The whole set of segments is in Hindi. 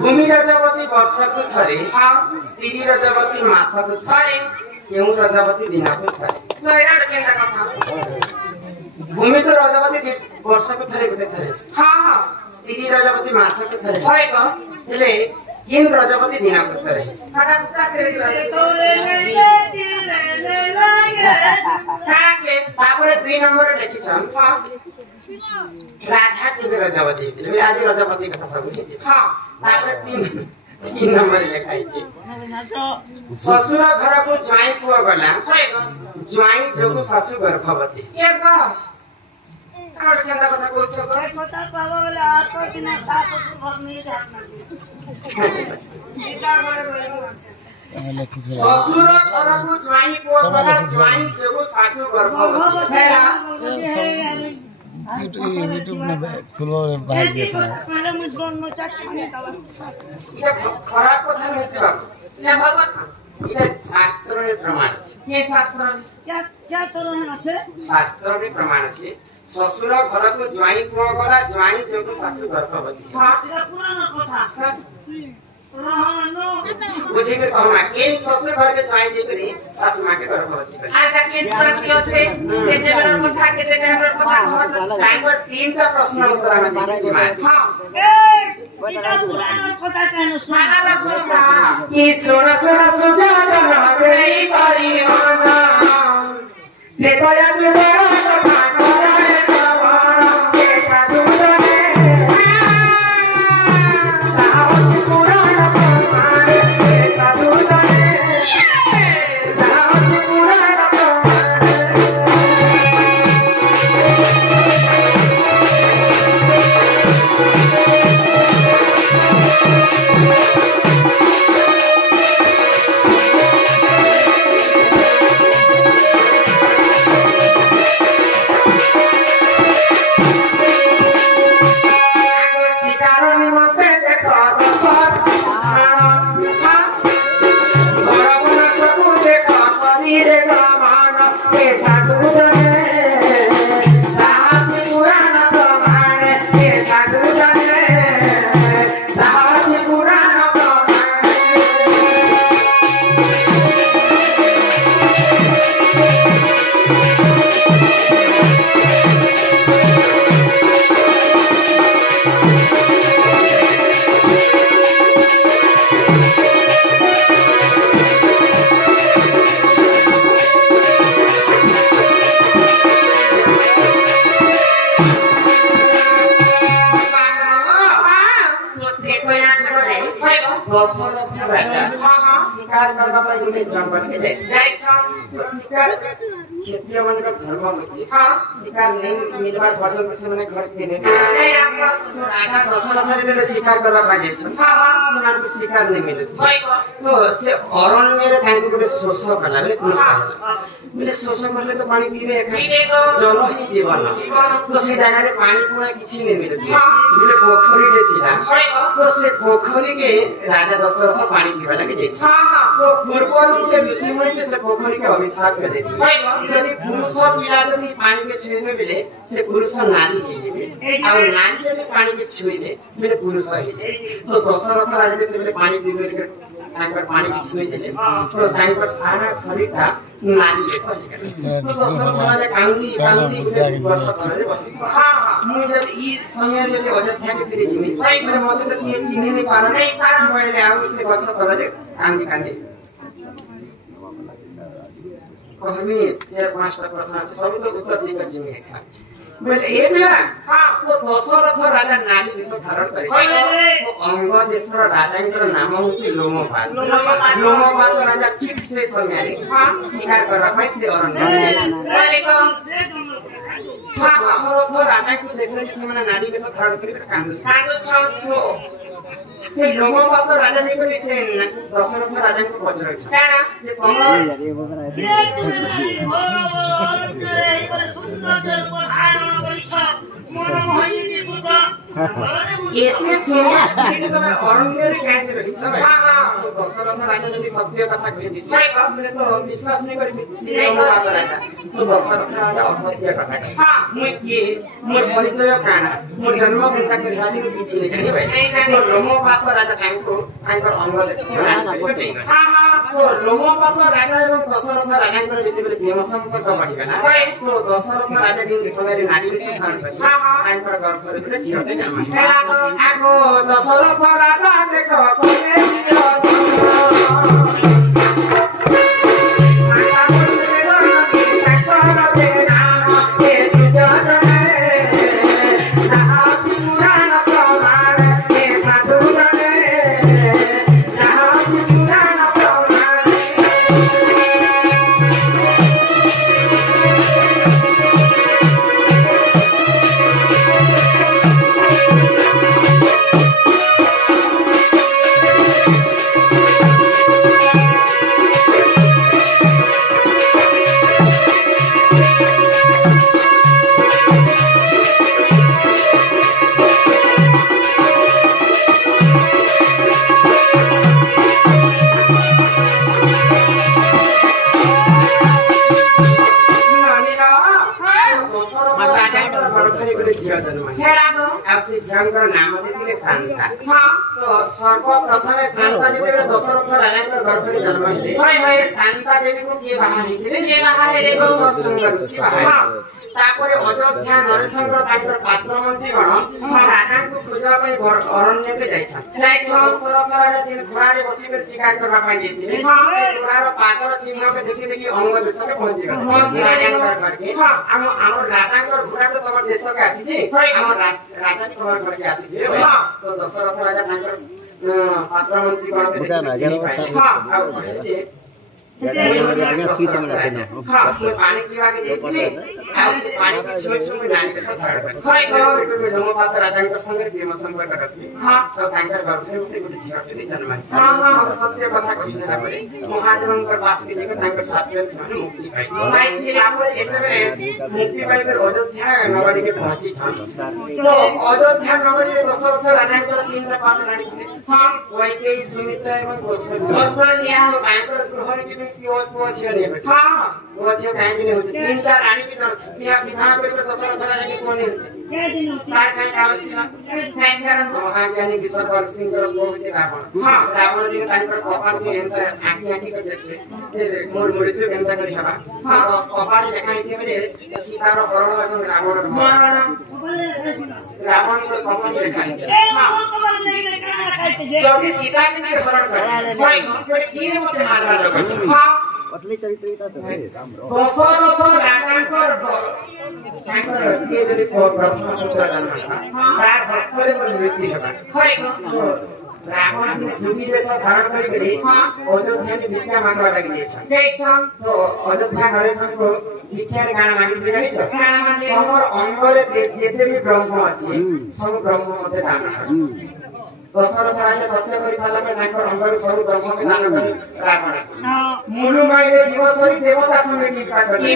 भूमि रजवती वर्ष को थरे स्त्री रजवती मास को थरे केउ रजवती दिन को थरे एराड केंदा कथा भूमि तो रजवती वर्ष को थरे गुटे थरे हां स्त्री रजवती मास को थरे होय को हेले किन रजवती दिन को थरे फाटा फुटा तेरे के तापर 2 नंबर लिखिछन राधा के रजवती थी आदि रजवती कथा सब लिखि हां तापर 3 नंबर लिखाई थी ससुर घर को ज्वाई पुआ गला ज्वाई जोगु सासु गर्भवती के का और केंदा कथा कोछ को कथा पावा वाला आतो दिन सासु ससुर घर में जात सीता ससुर घर को ज्वाई पुआ गला ज्वाई जोगु सासु गर्भवती YouTube में खुलो बाहर गया मैंने मुझको नोचा छाने डाला ये खराब कथा नहीं से बाबू ये भगत ये शास्त्र में प्रमाण ये शास्त्र क्या तरह আছে शास्त्र में प्रमाण আছে ससुर घर को ज्वाई पुआ गला ज्वाई जोगु सासु गर्भवती हां ये पुराना कथा बुझी में कहमा केन ससुर घर के ज्वाई जे करी सासु मां के गर्भवती आजा केन प्रति আছে केते बेर कथा केते बेर कथा टाइमर 3 का प्रश्न उत्तर में देती मां हां ए इटा पुराना कथा कहनो सुना ला सुना कि सुना सुना सुना जना रे परिवाना ते दया जुदा कथा करे कवाना के साधु रे तावच पुराना प्रमाण के साधु रे तावच पुराना शिकार करबा पर जुटे जंगल के जाय शिकार क्षेत्रीय मन का धर्म होची हां शिकार नहीं मिलबा भजन से माने घर के नहीं जय राजा दशरथ रे शिकार करबा पाजे हां सीमान के शिकार नहीं मिले तो से अरण्य रे काई को शोष कला बले बोले शोष करले तो पानी पीबे जल ही जीवन तो से जगह रे पानी कोना किछि नहीं मिले बोले पोखरी रे थिला तो से पोखरी के राजा दशरथ पानी पीबा लगे जाय हां तो पूर्व के ऋषि मुनि के से पोखरी के अभिशाप कर देती यदि पुरुष पिला यदि पानी के छुईबे बेले से पुरुष नारी हेबे और नारी यदि पानी के छुईबे बेले पुरुष हेबे तो दशरथ राजा के बेले पानी पीबे के तांकर पानी के छुई देले तो तांकर सारा शरीरटा नारी के शरीर तो दशरथ राजा कांदी कांदी के वर्ष करे बसी हां मु यदि ई समय यदि अयोध्या के फिरे जिमी भाई मेरे मते तो ये चिन्ह नहीं पारा नहीं कारण पहले आउ से वर्ष करे कांदी कांदी कहमी 4-5 प्रश्न सभी तो उत्तर देकर जिम्मे है बोले ये मिला हां तो दशरथ राजा नारी विष धारण करे तो अंग देशर राजांकर नाम होची लोमपाल लोमपाल राजा ठीक से समय हां शिकार करबा पई से अरण्य वालेकुम हां दशरथ राजा को देखले से माने नारी विष धारण करे कांदो छ से लोमपाल राजा नहीं करे से दशरथ राजा को पचरै छ काना जे एते सुनिया स्थिति तमे अरण्य रे काहे रही छ भाई हां तो दशरथ राजा जदी सत्य कथा कहि दी मैंने तो विश्वास नहीं करि राजा तो दशरथ राजा असत्य कथा कहि हां मुई के मोर परिचय काना मोर जन्म कोटा के राजा के पीछे जानी भाई तो लोमपात राजा तांको अंग देखि हां हां तो लोमपात राजा एवं दशरथ राजा को जति बेले प्रेम संपर्क बढ़िगला तो दशरथ राजा दिन देखले नारी के सुधान करि हां हां तांकर गर्भ रे झियोटे जन्म आगो दशरथ राजा देखो कोने झियो नाम देथिले शांता हां तो सर्वप्रथम शांता देवी दशरथ राजा के गर्भ में जन्म होले भाई शांता देवी को के बाहा हेले के बाहा हेले दशरथ सुंदर सी बाहा हां तापर अयोध्या नरेशंकर ताकर पात्र मंत्री गण राजा को खोजवा पई अरण्य के जाइछा दशरथ राजा दिन घोड़ा बसी के शिकार करबा पई जेतिले हां से घोड़ा रो पातर चिन्ह के देखि देखि अंग देश के पहुंची गए राजा करके हां हम राजा को घोड़ा तो तमर देश के आसी जे हम राजा तमर करके आसी जे तो दशरथ राजा ताकर पात्र मंत्री गण के हां पानी पीवा के देथिले आ से पानी की सोच में जाने के साथ खरे को लोमपात राजा के संगे प्रेम संपर्क रखी हां तो तांकर गर्भ में उठे गुडी झियो के जन्म हां सब सत्य कथा कहिला परे महादेवन के पास के लेके तांकर साथवे से मुक्ति पाई भाई के आप एकदम मुक्ति पाई कर अयोध्या नगरी के पहुंची छन तो अयोध्या नगरी में दशरथ राजा के तीन पात्र रानी थे हां वही के सुमित्रा एवं कौशल्या तो तांकर ग्रह के वो छिरे हां वो छिरे काहे दिन होते तीनटा रानी के यहाँ विधान के दशरथ राजा के कोने के दिन तार काहे आवतिला सैंगर महाज्ञानी विश्वकर सिंह को गोविंद रावण हां रावण दिन तांकर कपाल के एंता आंखी आंखी कर देते मोर मोर के एंता करी हला हां कपाल देखाई के बेले सीता रो हरण एवं रावण रावण को कपाल देखाई हां कपाल देखाई जल्दी सीता के हरण कर भाई कोई की मत मारवा लगे हां पतली चरित्र तो है दशरथ राजांकर तांकर जे जदि ब्रह्म पुत्र जन्म तार भक्तरे पर मृत्यु हेबा खरे रावण ने जुगी जैसा धारण करी अयोध्या में भिक्षा मांगवा लगी जेछन ठीक छ तो अयोध्या नरेशन को भिक्षा रे गाना मांगी दिले जानि छ गाना मांगे हमर अंगरे जेते भी ब्रह्म अछि सब ब्रह्म मते दान दशरथ राजा सत्य करि साला में तांकर अंगर सब ब्रह्म में दान करी रावण मुलु माइले जीव सही देवता संगे कृपा करी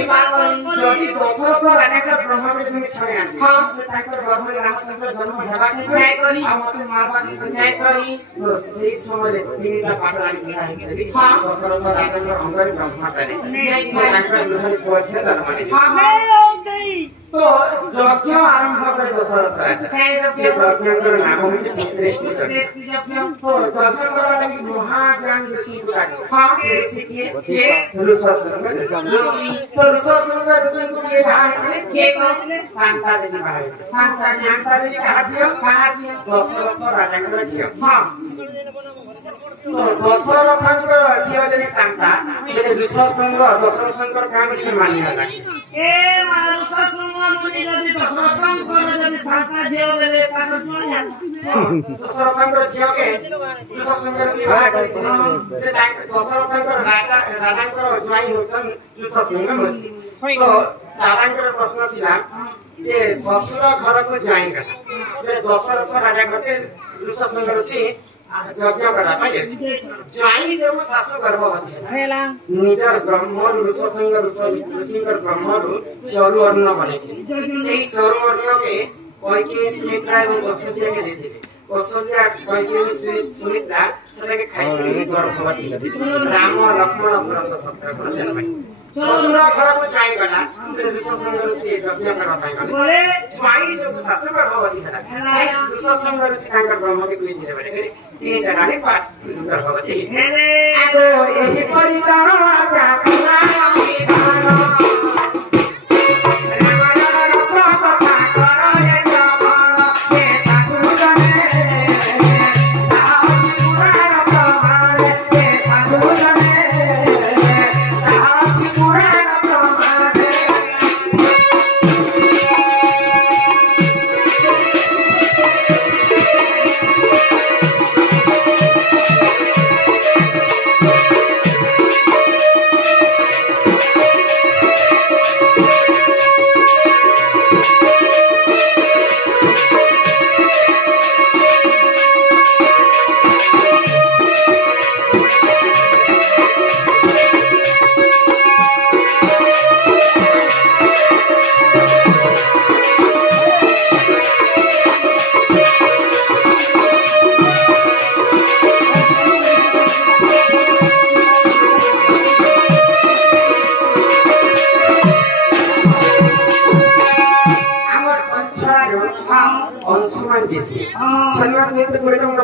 जदि दशरथ राजा के ब्रह्म में जन्म छने हां तांकर गर्भ में रामचंद्र जन्म हेबा के न्याय करी आ मते मारबा के न्याय करी तो सेही समय तीनटा पाटरानी बिहा हे गेली हां दशरथ राजा के अंगर ब्रह्म करे न्याय तांकर दुहरी पहुंचे धर्म हां गई तो यज्ञ आरंभ करे दशरथ राजा यज्ञ कर नाम में श्रेष्ठ यज्ञ तो यज्ञ करवा लगी महाज्ञान ऋषि को लागे हां ऋषि के ऋषसंग तो ऋषसंग ऋषि को के भाई के कहले शांता देवी भाई शांता देवी कहा छियो दशरथ राजा के छियो हां तो दशरथ छियो जने शांता मेरे ऋषसंग दशरथंकर काम के मानिया लागे ए ऋषसंग मुनि जदि दशरथंकर जदि शांता जेव बेले ताको कोन दशरथंकर छियो के ऋषसंग विवाह करे तांकर दशरथंकर राजांकर ज्वाई होछन ऋषसंग मसी तो राजांकर प्रश्न थिला जे ससुर घर को ज्वाई कथा दशरथ राजा करते ऋषसंग ऋषि यज्ञ करा पाए ज्वाई जो सासु गर्भवती हेला निजर ब्रह्म ऋषसंग ऋषिकर ब्रह्म चरु अन्न बने सेही चरु अन्न के কইকে সুমিত্রা এবং কৌশল্যাকে দিয়েছিলেন কৌশল্যা কইকে সুমিত্রা সেটাকে খাইতে গর্ভবতী হলে রাম লক্ষ্মণ পুরন্ত শত্রুঘ্ন জন্ম শ্বশুর ঘরକୁ ଯାଇଗଲା ଋଷସଙ୍ଗ ଋଷି ଯଜ୍ଞ କରିବା ପାଇଁ ଗଲେ ମାଇ ଯୋଉ ଶାଶୁ ଗର୍ଭବତୀ ହେଲା ସେଇ ଋଷସଙ୍ଗ ଋଷି ତାଙ୍କ ବ୍ରହ୍ମକେ କହିଥିଲେ ବେଲେ ତିନିଟା ରାଣୀ ଗର୍ଭବତୀ ହେଲେ ଆଗୋ ଏହି ପରିଚୟ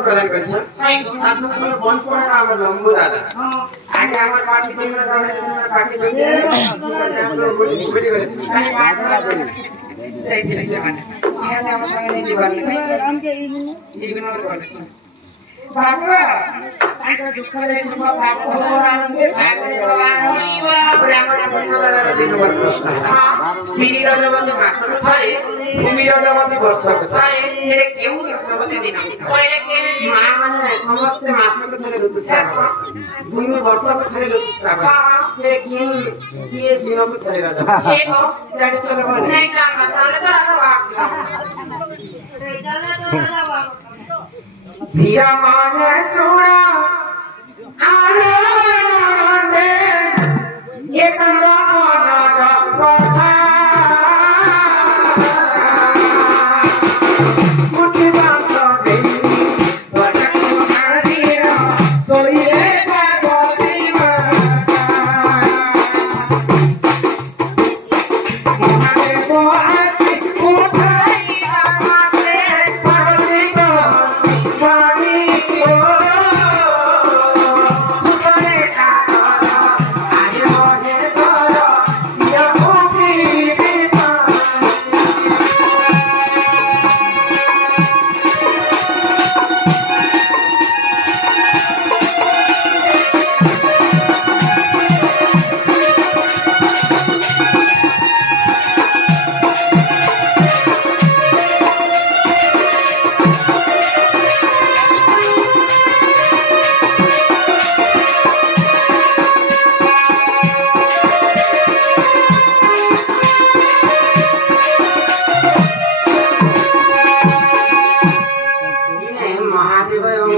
प्रदान करिछन आपन सब बन पड़े हमर लंबू दादा आगे हमर पार्टी दिन में बाकी जो हम संगे जीवन इग्नोर करछन बाबा आइका दुख ले सुख पाप भगवान के सागरे भगवान ब्राह्मण ब्रह्मदार दिन वर्ष स्त्री रजवती मास थारे भूमि रजवती वर्ष थारे एरे केउ रजवती दिन कोइले के मां माने समस्त मास के थारे ऋतुस्राव भूमि वर्ष के थारे ऋतुस्राव के किए दिन के थारे रज एको जानि चलो नहीं जान ताले तो राजा बाप धीरा माने सुना आनंद ये कमरा माना का पथा मुझे बात सुने वरक मारिया सोइए भगवती माता मुझे को आती उठाई आते भगवती को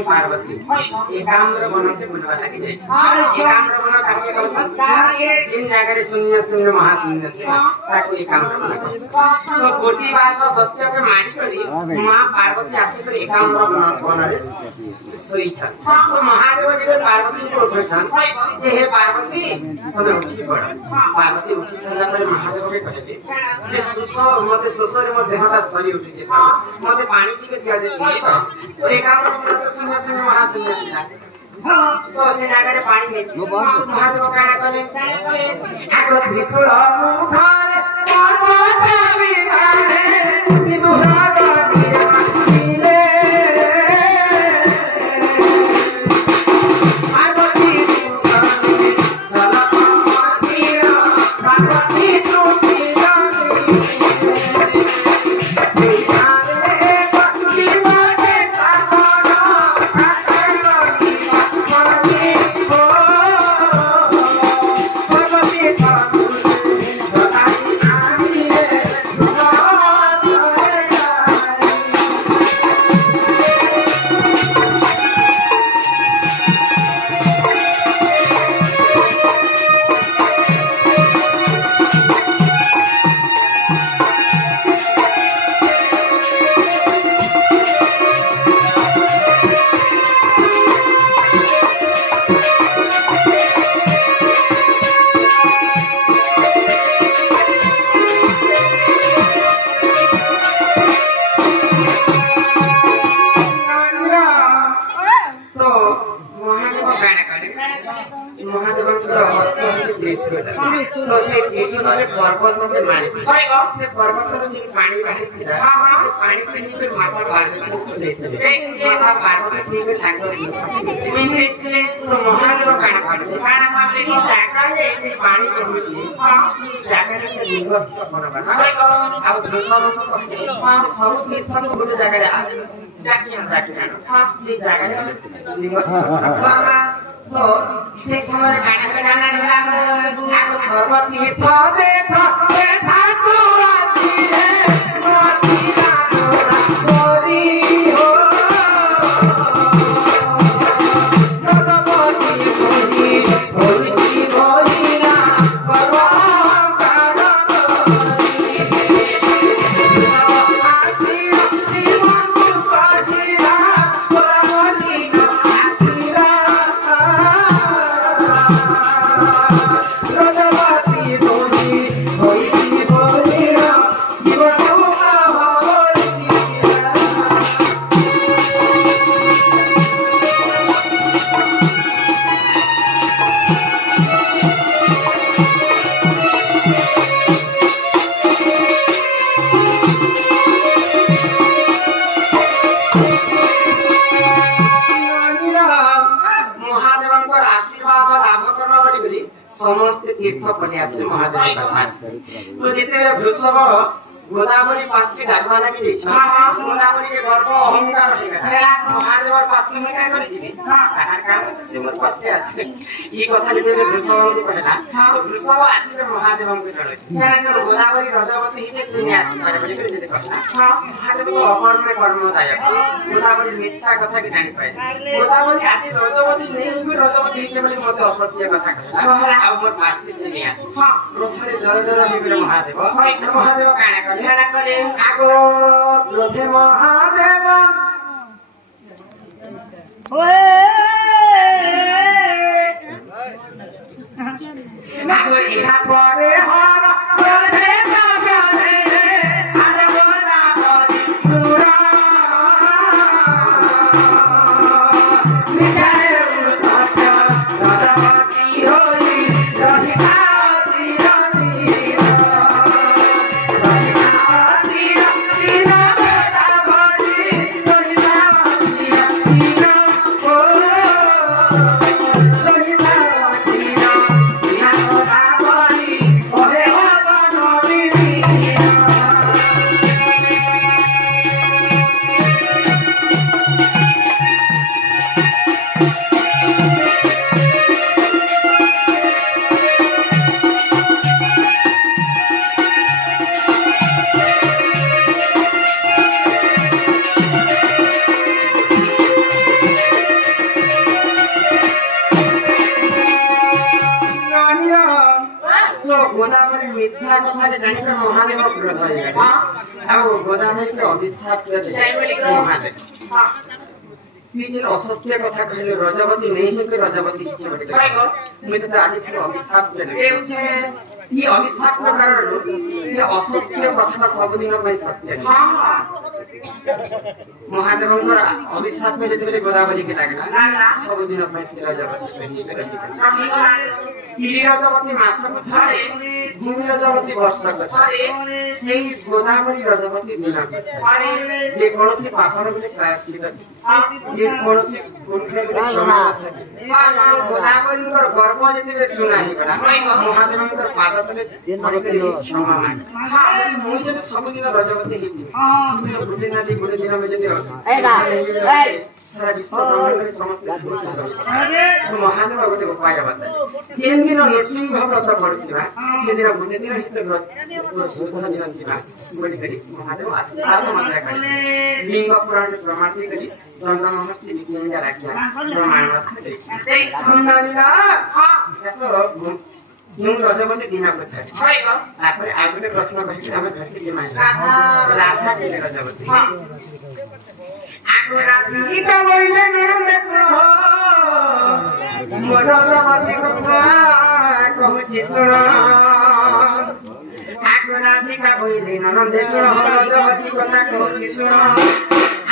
पार्वती एकाम्र बनते बुलवा लागि जाय एकाम्र बन काके कहउछ जिन जगह रे शून्य शून्य महाशून्य थे ताको एकाम्र बन तो गोटी बास दत्त के मारी करी मां पार्वती आसी कर एकाम्र बन रे सोई छन तो महादेव जे पार्वती को उठछन जे हे पार्वती तमे उठी पड़ पार्वती उठी सला पर महादेव के कहले जे सुसो मते सुसो रे मो देहटा थरी उठी जे मते पानी पी के दिया जे तो एकाम्र बन शून्य शून्य महाशून्य तो से जाकर पानी ले महादेव काना कले आगो त्रिशूल मुखारे पर्वत विमाने विदुरा गतिले पार्वती पार्वती श्रुति तो से देश में पर्वत में मारी से पर्वत रो जे पानी बाहर फिरा से पानी पानी पे माथा पार लेते माथा पार करके के ठाकुर मिले तो महादेव काना पाले की जागा जे पानी पड़ुची जागा रे निवस्त बनबा आ दूसरा सब तीर्थ गोटे जगह आ जाकिया से जगह रे निवस्त बनबा तो से समय काना काना आगो सर्व तीर्थ देख ठाकुर आती है मोतीला मोरी हो समस्त तीर्थ पनियाते महादेव का पास तो जेते वृषभ गोदावरी पास के डाकवाना के देश गोदावरी के गर्भ अहंकार है महादेव पास में काय करे दिबे कहार काम से सिमर पास के आसे ई कथा जेते वृषभ को कहला तो वृषभ आसी महादेव को चले कारण गोदावरी रजवती ही से आसी पारे बोली के जेते कहला महादेव को अपर्ण कर्मदायक गोदावरी मिथ्या कथा के जानि पाए गोदावरी आदि रजवती नहीं भी रजवती से बोली मते असत्य कथा कहला आ मोर पास के से आसी रोथरे जर जर हेबे महादेव महादेव काना ध्यान करे आगो लोभे महादेव ओए आगो इहा परे हर लोभे महादेव आरे बोला बोली सुरा निकाय सत्य रजवती होई रहितावती गोदावरी मिथ्या कथा के जानि के महादेव पूर्ण होइगा आ गोदावरी के अभिशाप के महादेव तीन असत्य कथा कहले रजवती नहीं है कि रजवती इच्छा बटे मैं तो आज के अभिशाप के ये अभिशाप के कारण ये असत्य कथा सब दिन में सत्य महादेव अभिशाप में जब गोदावरी के लागला सब दिन में से रजवती रजवती मास को थारे भूमि रजवती वर्ष को थारे सेही गोदावरी रजवती दिन को थारे जे कोनोसी पापर बले प्रायश्चित जे कोनोसी पुण्य गोदावरी पर गर्भ जते सुना ही बना महादेव के पाद तले क्षमा मांगे मुझे जब सब दिन रजवती ही बुद्धि नदी गुण दिन में जते सारा विश्व ब्रह्मांड में समस्त तो महादेव गोटे उपाय बताए तीन दिन नृसिंह व्रत पड़थिबा से दिन गोटे दिन हित व्रत शुभ दिन थिबा बोली करी महादेव आशीर्वाद मात्रा करी लिंग पुराण प्रमाणित करी चंद्रमा से लिंग राख्या प्रमाण देखि सुन्दरीला तो न्यू रजवती दिन को था होइगो तापर आगुले प्रश्न कहि हम धरती के माने राधा के रजवती आगो राधी तो बोले नरमेश्वर हो मोर रजवती कथा कहूची सुनो आगो राधिका बोले नरमेश्वर हो रजवती कथा कहूची सुनो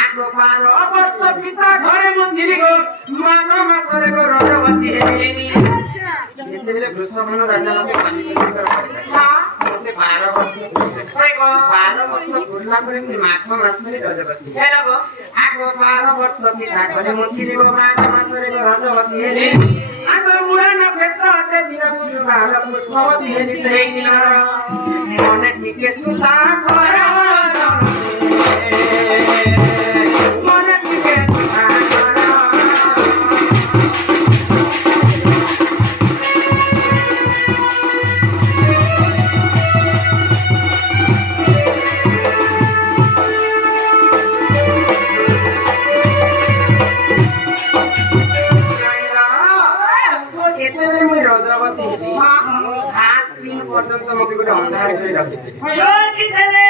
आगो 12 वर्ष पिता घरे मंदिर गो माघ मासरे गो रजवती हेनी ଯେତେବେଳେ ବୃଷଭନ ରାଜା ମୋତେ ମାନିକର କରିଥିଲା ମୋତେ 12 ବର୍ଷ 12 ବର୍ଷ ପୁରିଲା ପରେ ମୁଁ ମାଘ ମାସରେ ରଜବତୀ ହେଲାବ ଆଗ 12 ବର୍ଷ ପିଲା କଲେ ମୁଁ ଥିଲି ମାଘ ମାସରେ ରଜବତୀ ହେଲି ଆଗ ମୁଡ଼ା ନକ୍ଷତ୍ର ଅଟେ ଦିନ ଗୁରୁବାର ପୁଷ୍ପବତୀ ହେଲି ସେଇ ଦିନର ମନେ ଟିକେ ସୁତା କର ମନେ ଟିକେ ସୁତା କର পর্যন্ত আমাকে গোটে অন্ধার করে রাখিଥିଲେ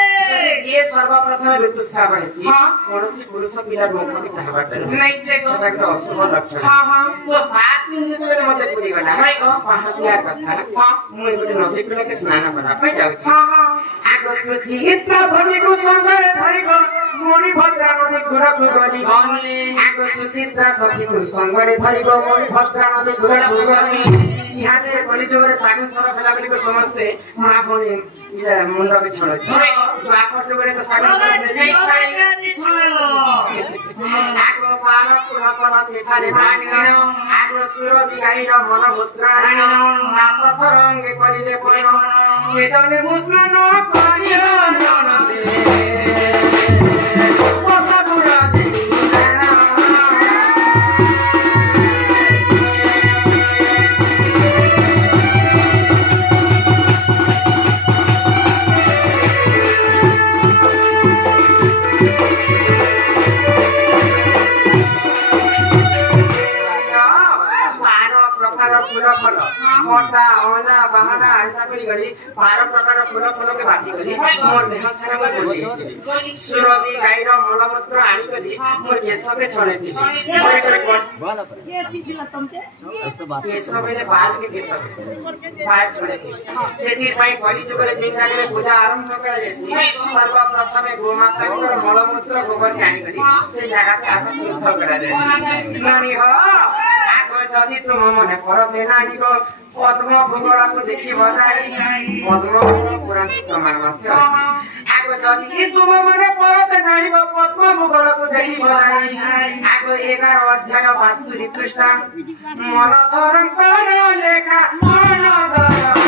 ଯିଏ ସର୍ବପ୍ରଥମେ ଋତୁସ୍ରାବ ହେଇଛି କୌଣସି ପୁରୁଷ ପିଲା ମୁଖକୁ ଚାହିଁବାଟା ସେଟା ଗୋଟେ ଅଶୁଭ ଲକ୍ଷଣ ତ 7 ଦିନ ଯେତେବେଳେ ମତେ ପୁରିଗଲା ପାହାଡିଆ କଥା ମୁଁ ଗୋଟେ ନଦୀ କୂଳକେ ସ୍ନାନ କରିବା ପାଇଁ ଯାଉଛି ଆଗ ସୁଚିତ୍ରା ସଖୀକୁ ସଙ୍ଗରେ ଧରିବ ମଣିଭଦ୍ରା ନଦୀ କୂଳକୁ ଗଲି ଆଗ ସୁଚିତ୍ରା ସଖୀକୁ ସଙ୍ଗରେ ଧରିବ ମଣିଭଦ୍ରା ନଦୀ କୂଳକୁ ଗଲି ଇହାଦେ କଲିଯୁଗରେ ସାଗୁ ସର ହେଲା ବୋଲି ସମସ୍ତେ ମା ଭଉଣୀ ମୁଣ୍ଡକୁ ଛଳଉଛି ଦ୍ୱାପର ଯୁଗରେ ତ ସାଗୁ ସର ଆଗ ପାର ପୁରପର ସେଠାରେ ବାଗିଣ ଆଗ ସୁରତି ଗାଈର ମନ ଭୂତ୍ରାଣ ସାତ ରଙ୍ଗେ କରିଲେ ପଣ ସେ ଜଣେ ମୁସ୍ନାନ କରିବ ଜଣତେ मोटा ओला बहाना आलता करी गड़ी 12 प्रकार फूल फूल के बाटी करी मोर देह सारा में बोली सुरभि गाईर मलमूत्र आनी करी मोर केश के छड़े दी मोर करे कोन के सिखिला तुमके केश मेरे बाल के केश बाल छड़े दी सेति पाई कली जुगरे जे जागे पूजा आरंभ करा जेसी सर्वप्रथम गोमाता के मलमूत्र गोबर के आनी करी से जगह के आप शुद्ध करा जेसी नानी हो आगो जदी तुम मने करते नाही गो पद्म भूगोल को देखि बजाई पद्म पुराण प्रमाण मात्र आगो जदी तुम मने परते नाही गो पद्म भूगोल को देखि बजाई आगो 11 अध्याय वास्तु पृष्ठ मन धरम कर लेखा मन धरम